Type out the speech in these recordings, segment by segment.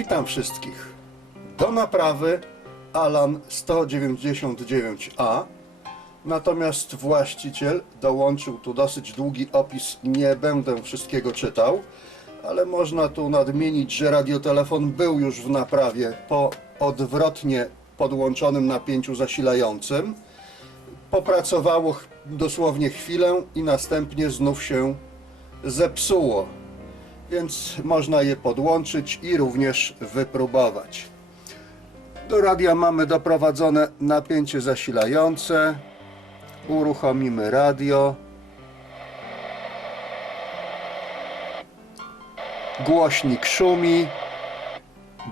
Witam wszystkich. Do naprawy Alan 199A. Natomiast właściciel dołączył tu dosyć długi opis. Nie będę wszystkiego czytał, ale można tu nadmienić, że radiotelefon był już w naprawie po odwrotnie podłączonym napięciu zasilającym. Popracowało dosłownie chwilę i następnie znów się zepsuło więc można je podłączyć i również wypróbować. Do radia mamy doprowadzone napięcie zasilające. Uruchomimy radio. Głośnik szumi.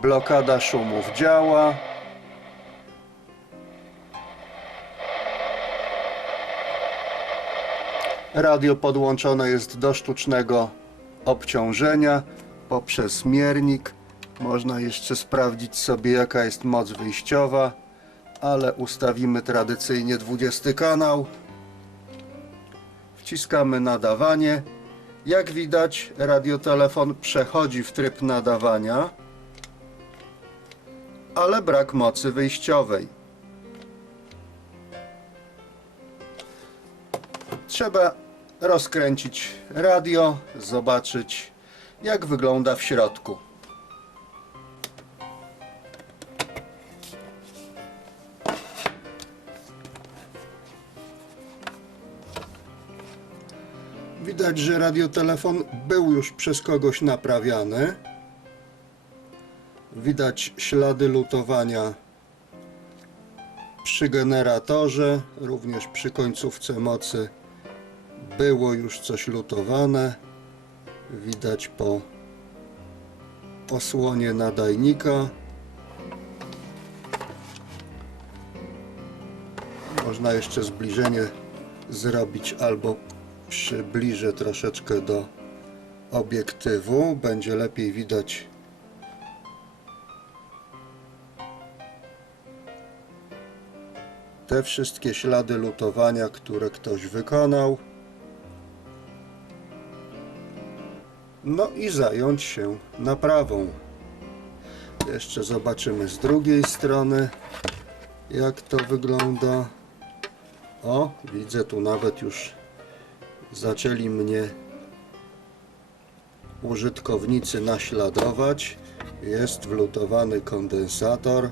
Blokada szumów działa. Radio podłączone jest do sztucznego obciążenia poprzez miernik. Można jeszcze sprawdzić sobie jaka jest moc wyjściowa, ale ustawimy tradycyjnie 20 kanał. Wciskamy nadawanie. Jak widać radiotelefon przechodzi w tryb nadawania, ale brak mocy wyjściowej. Trzeba rozkręcić radio, zobaczyć jak wygląda w środku. Widać, że radiotelefon był już przez kogoś naprawiany. Widać ślady lutowania przy generatorze, również przy końcówce mocy było już coś lutowane. Widać po osłonie nadajnika. Można jeszcze zbliżenie zrobić albo przybliżę troszeczkę do obiektywu. Będzie lepiej widać te wszystkie ślady lutowania, które ktoś wykonał. No i zająć się naprawą. Jeszcze zobaczymy z drugiej strony, jak to wygląda. O, widzę tu nawet już zaczęli mnie użytkownicy naśladować. Jest wlutowany kondensator.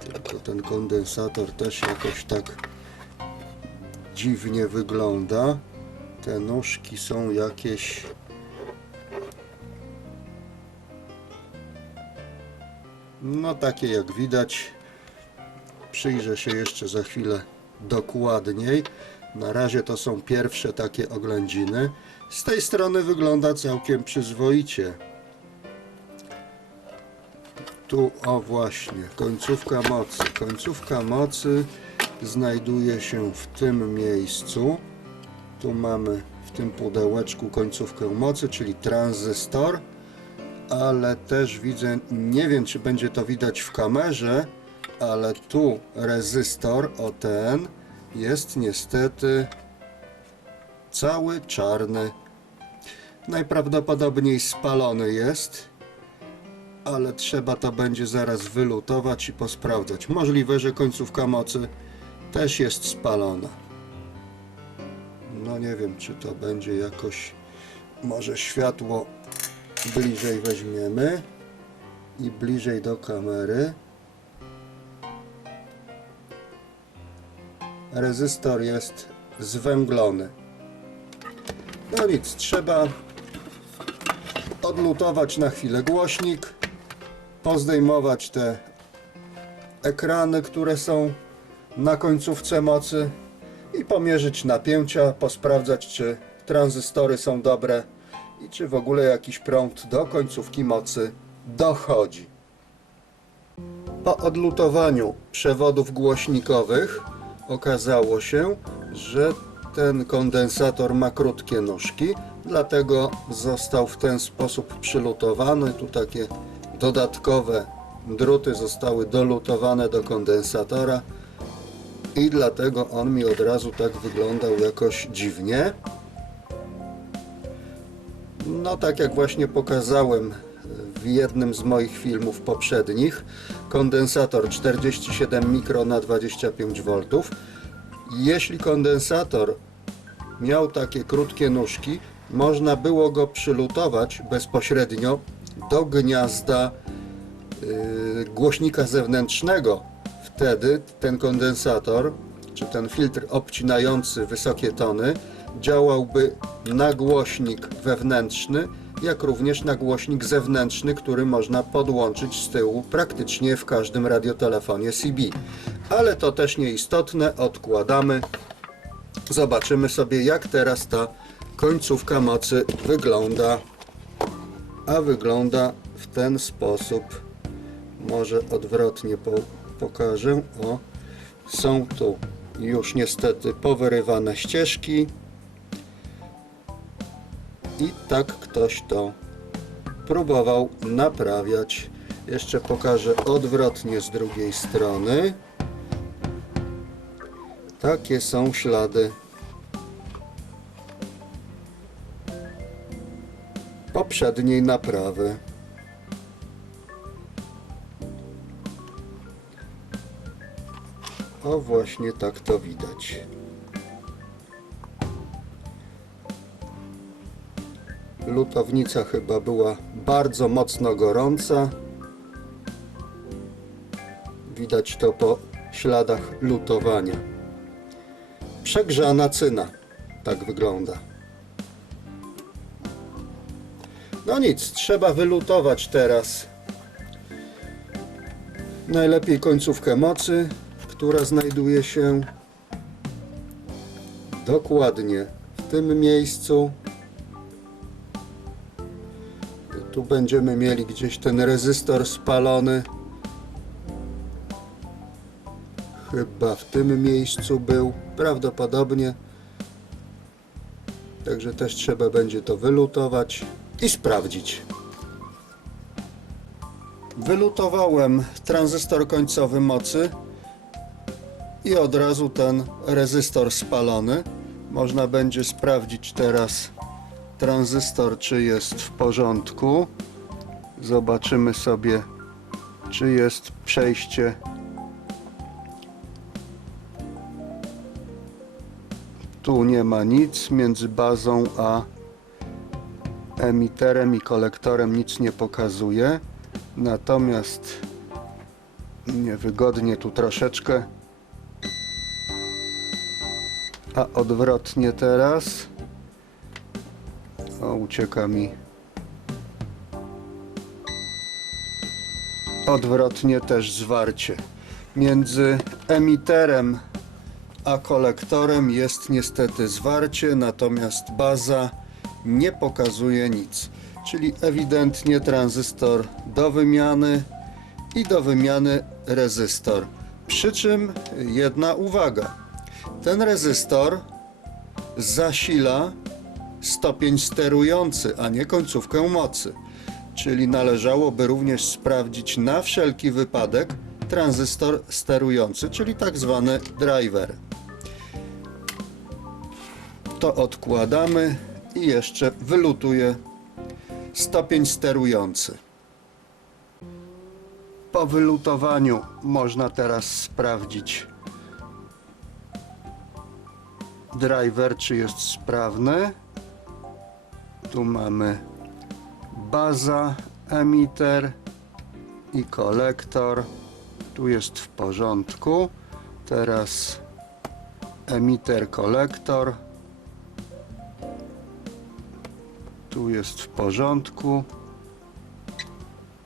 Tylko ten kondensator też jakoś tak dziwnie wygląda. Te nóżki są jakieś. No, takie jak widać. Przyjrzę się jeszcze za chwilę dokładniej. Na razie to są pierwsze takie oględziny. Z tej strony wygląda całkiem przyzwoicie. Tu, o właśnie, końcówka mocy. Końcówka mocy znajduje się w tym miejscu. Tu mamy w tym pudełeczku końcówkę mocy, czyli tranzystor, ale też widzę, nie wiem czy będzie to widać w kamerze, ale tu rezystor, o ten, jest niestety cały czarny. Najprawdopodobniej spalony jest, ale trzeba to będzie zaraz wylutować i posprawdzać. Możliwe, że końcówka mocy też jest spalona. No nie wiem, czy to będzie jakoś. Może światło bliżej weźmiemy i bliżej do kamery. Rezystor jest zwęglony. No nic, trzeba odlutować na chwilę głośnik, pozdejmować te ekrany, które są na końcówce mocy i pomierzyć napięcia, posprawdzać czy tranzystory są dobre i czy w ogóle jakiś prąd do końcówki mocy dochodzi. Po odlutowaniu przewodów głośnikowych okazało się, że ten kondensator ma krótkie nóżki, dlatego został w ten sposób przylutowany. Tu takie dodatkowe druty zostały dolutowane do kondensatora i dlatego on mi od razu tak wyglądał jakoś dziwnie. No tak jak właśnie pokazałem w jednym z moich filmów poprzednich, kondensator 47 mikro na 25 V. Jeśli kondensator miał takie krótkie nóżki, można było go przylutować bezpośrednio do gniazda yy, głośnika zewnętrznego. Wtedy ten kondensator, czy ten filtr obcinający wysokie tony, działałby na głośnik wewnętrzny, jak również na głośnik zewnętrzny, który można podłączyć z tyłu praktycznie w każdym radiotelefonie CB. Ale to też nieistotne, odkładamy. Zobaczymy sobie, jak teraz ta końcówka mocy wygląda. A wygląda w ten sposób. Może odwrotnie po, pokażę. O, są tu już niestety powyrywane ścieżki. I tak ktoś to próbował naprawiać. Jeszcze pokażę odwrotnie z drugiej strony. Takie są ślady poprzedniej naprawy. O właśnie tak to widać. Lutownica chyba była bardzo mocno gorąca. Widać to po śladach lutowania. Przegrzana cyna. Tak wygląda. No nic, trzeba wylutować teraz. Najlepiej końcówkę mocy, która znajduje się dokładnie w tym miejscu. Tu będziemy mieli gdzieś ten rezystor spalony. Chyba w tym miejscu był, prawdopodobnie. Także też trzeba będzie to wylutować i sprawdzić. Wylutowałem tranzystor końcowy mocy i od razu ten rezystor spalony. Można będzie sprawdzić teraz tranzystor, czy jest w porządku. Zobaczymy sobie, czy jest przejście Tu nie ma nic między bazą a emiterem i kolektorem nic nie pokazuje. Natomiast niewygodnie tu troszeczkę. A odwrotnie teraz. O, ucieka mi. Odwrotnie też zwarcie. Między emiterem a kolektorem jest niestety zwarcie, natomiast baza nie pokazuje nic. Czyli ewidentnie tranzystor do wymiany i do wymiany rezystor. Przy czym jedna uwaga. Ten rezystor zasila stopień sterujący, a nie końcówkę mocy. Czyli należałoby również sprawdzić na wszelki wypadek tranzystor sterujący, czyli tak zwany driver. To odkładamy i jeszcze wylutuję stopień sterujący. Po wylutowaniu można teraz sprawdzić driver, czy jest sprawny. Tu mamy baza, emiter i kolektor. Tu jest w porządku. Teraz emiter, kolektor. Tu jest w porządku.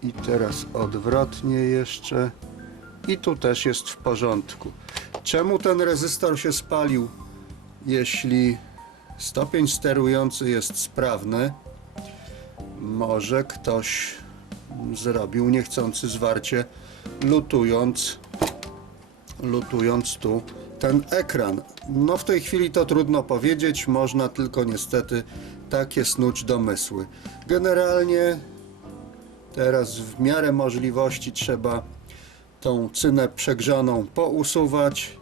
I teraz odwrotnie jeszcze. I tu też jest w porządku. Czemu ten rezystor się spalił, jeśli stopień sterujący jest sprawny? Może ktoś zrobił niechcący zwarcie, lutując, lutując tu ten ekran. No w tej chwili to trudno powiedzieć, można tylko niestety takie snuć domysły. Generalnie teraz w miarę możliwości trzeba tą cynę przegrzaną pousuwać.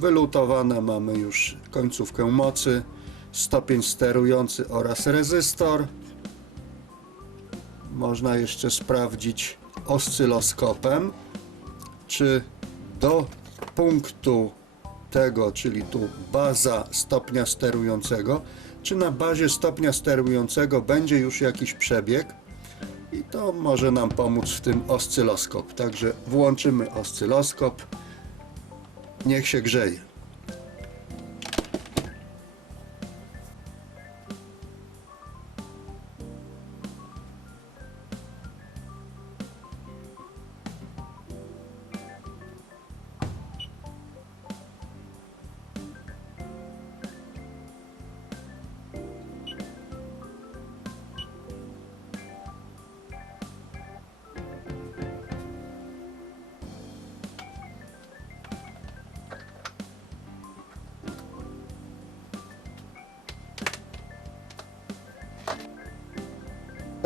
Wylutowane mamy już końcówkę mocy. stopień sterujący oraz rezystor. Można jeszcze sprawdzić oscyloskopem, czy do punktu tego, czyli tu baza stopnia sterującego, czy na bazie stopnia sterującego będzie już jakiś przebieg i to może nam pomóc w tym oscyloskop. Także włączymy oscyloskop. Niech się grzeje.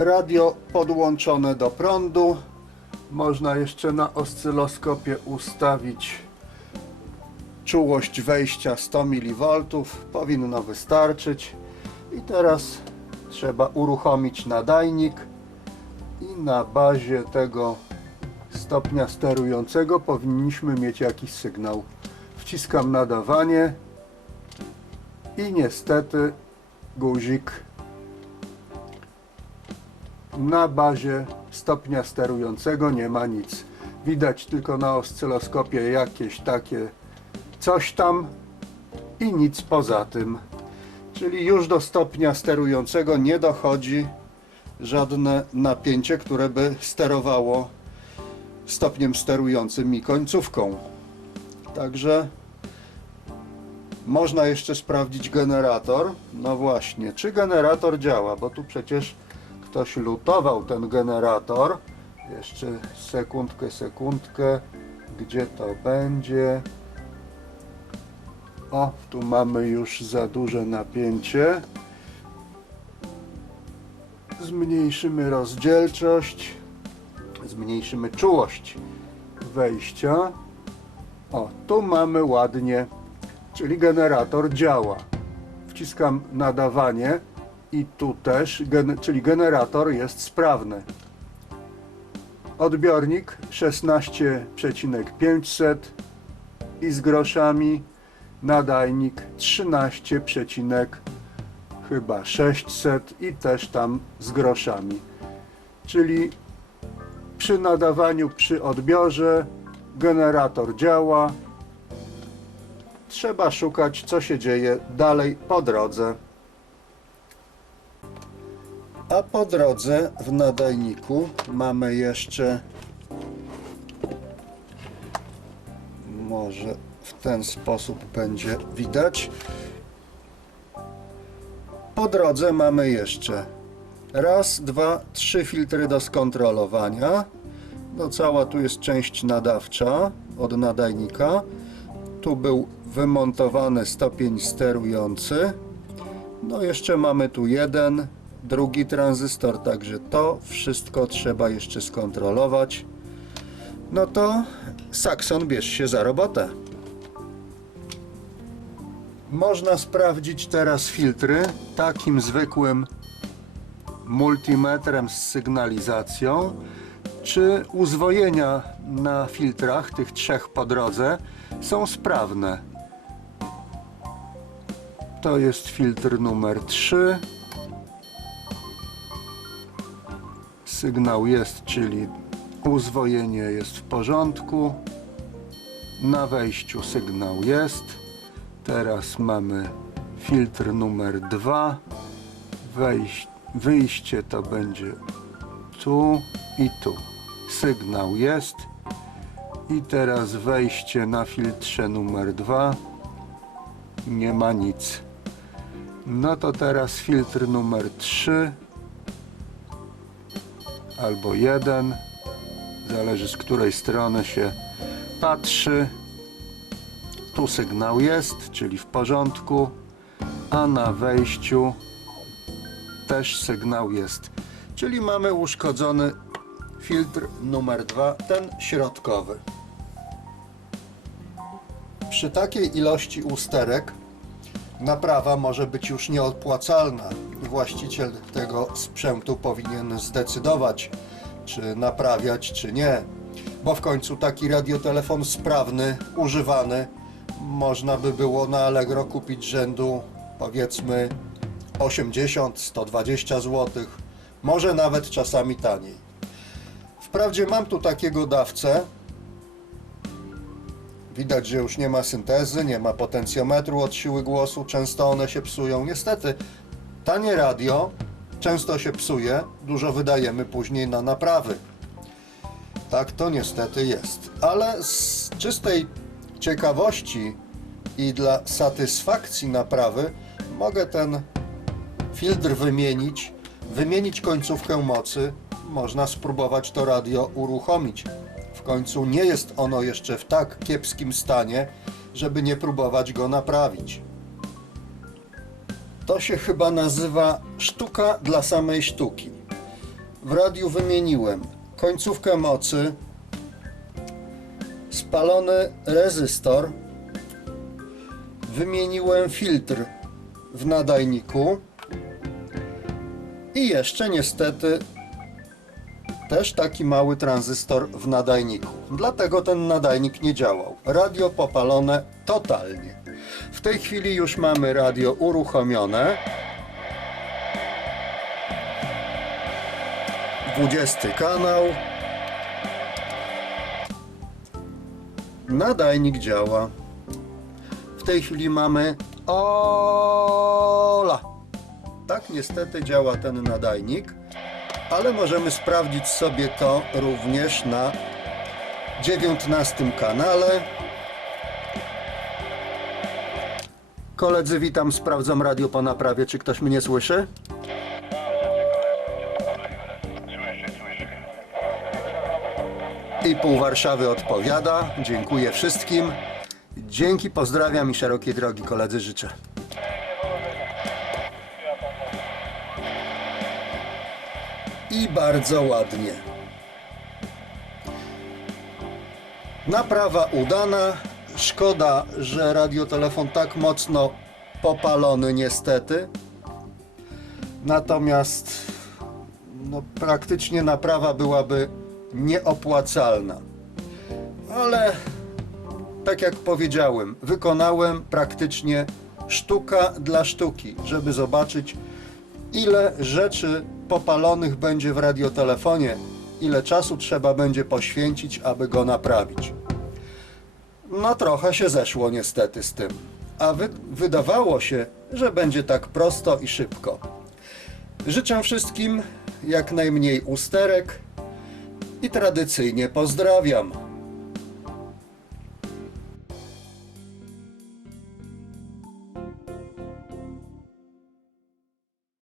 Radio podłączone do prądu. Można jeszcze na oscyloskopie ustawić czułość wejścia 100 mV. Powinno wystarczyć. I teraz trzeba uruchomić nadajnik i na bazie tego stopnia sterującego powinniśmy mieć jakiś sygnał. Wciskam nadawanie i niestety guzik na bazie stopnia sterującego nie ma nic. Widać tylko na oscyloskopie jakieś takie coś tam i nic poza tym. Czyli już do stopnia sterującego nie dochodzi żadne napięcie, które by sterowało stopniem sterującym i końcówką. Także można jeszcze sprawdzić generator. No właśnie, czy generator działa, bo tu przecież ktoś lutował ten generator. Jeszcze sekundkę, sekundkę. Gdzie to będzie? O, tu mamy już za duże napięcie. Zmniejszymy rozdzielczość. Zmniejszymy czułość wejścia. O, tu mamy ładnie, czyli generator działa. Wciskam nadawanie i tu też, gen, czyli generator jest sprawny. Odbiornik 16,500 i z groszami, nadajnik 13, chyba 600 i też tam z groszami. Czyli przy nadawaniu, przy odbiorze generator działa. Trzeba szukać, co się dzieje dalej po drodze. A po drodze w nadajniku mamy jeszcze może w ten sposób będzie widać. Po drodze mamy jeszcze raz, dwa, trzy filtry do skontrolowania. No cała tu jest część nadawcza od nadajnika. Tu był wymontowany stopień sterujący. No jeszcze mamy tu jeden, drugi tranzystor, także to wszystko trzeba jeszcze skontrolować. No to Saxon bierz się za robotę. Można sprawdzić teraz filtry takim zwykłym multimetrem z sygnalizacją, czy uzwojenia na filtrach, tych trzech po drodze, są sprawne. To jest filtr numer 3. Sygnał jest, czyli uzwojenie jest w porządku. Na wejściu sygnał jest. Teraz mamy filtr numer 2. Wejś, wyjście to będzie tu i tu. Sygnał jest. I teraz wejście na filtrze numer 2. Nie ma nic. No to teraz filtr numer 3 albo 1. Zależy z której strony się patrzy. Tu sygnał jest, czyli w porządku, a na wejściu też sygnał jest. Czyli mamy uszkodzony filtr numer 2, ten środkowy. Przy takiej ilości usterek naprawa może być już nieopłacalna. Właściciel tego sprzętu powinien zdecydować, czy naprawiać, czy nie. Bo w końcu taki radiotelefon sprawny, używany, można by było na Allegro kupić rzędu powiedzmy 80-120 zł, może nawet czasami taniej. Wprawdzie mam tu takiego dawcę, Widać, że już nie ma syntezy, nie ma potencjometru od siły głosu, często one się psują. Niestety, tanie radio często się psuje, dużo wydajemy później na naprawy. Tak to niestety jest. Ale z czystej ciekawości i dla satysfakcji naprawy mogę ten filtr wymienić, wymienić końcówkę mocy. Można spróbować to radio uruchomić. W końcu nie jest ono jeszcze w tak kiepskim stanie, żeby nie próbować go naprawić. To się chyba nazywa sztuka dla samej sztuki. W radiu wymieniłem końcówkę mocy, spalony rezystor, wymieniłem filtr w nadajniku i jeszcze niestety też taki mały tranzystor w nadajniku. Dlatego ten nadajnik nie działał. Radio popalone totalnie. W tej chwili już mamy radio uruchomione. 20 kanał. Nadajnik działa. W tej chwili mamy Ola. Tak niestety działa ten nadajnik, ale możemy sprawdzić sobie to również na 19 kanale. Koledzy, witam, sprawdzam radio po naprawie. Czy ktoś mnie słyszy? I pół Warszawy odpowiada. Dziękuję wszystkim. Dzięki, pozdrawiam i szerokiej drogi koledzy życzę. I bardzo ładnie. Naprawa udana. Szkoda, że radiotelefon tak mocno popalony niestety. Natomiast no, praktycznie naprawa byłaby nieopłacalna. Ale tak jak powiedziałem, wykonałem praktycznie sztuka dla sztuki, żeby zobaczyć, ile rzeczy popalonych będzie w radiotelefonie, ile czasu trzeba będzie poświęcić, aby go naprawić. No trochę się zeszło niestety z tym, a wy, wydawało się, że będzie tak prosto i szybko. Życzę wszystkim jak najmniej usterek i tradycyjnie pozdrawiam.